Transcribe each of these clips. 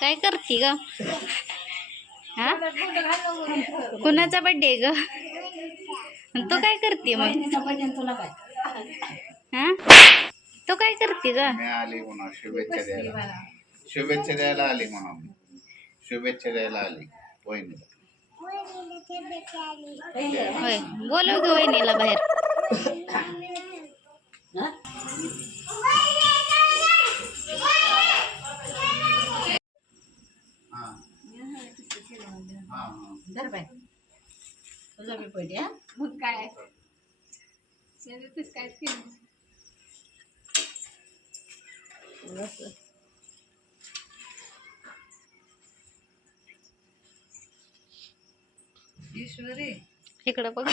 काय करती ग? हा, कुणाचा बर्थडे ग? तू काय करते मग? हा, तू काय करते ग? मी आली म्हणा शुभेच्छा द्यायला. शुभेच्छा द्यायला आली म्हणा. शुभेच्छा द्यायला आली वहिनीला. होय, बोलव ग वहिनीला बाहेर. तुझा मी पडे मग काय काय ईश्वरी इकडं बघ.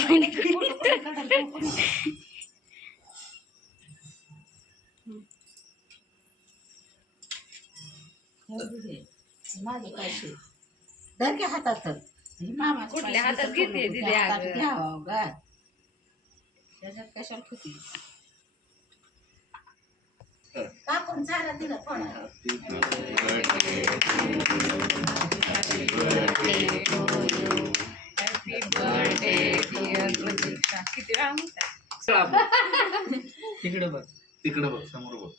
माझे पैसे धर घ्या हातात. मामा कुठल्या हातात घेते दिले घ्यावं गा त्याच्यात कशाला खुती कापून चारा दिला थोडा. हॅपी बर्थडे डिअर प्रतीक्षा. किती वेळा होता तिकडे बघ, तिकडे बघ, समोर बघ.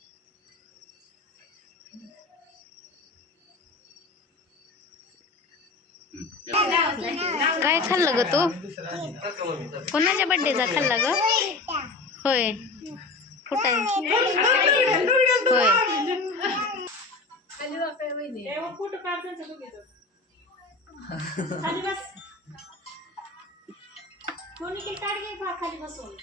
काय खाल्लं ग तू? कोणाच्या बर्थडेचा खाल्ला ग? होय, कुठे होय. खाली बसून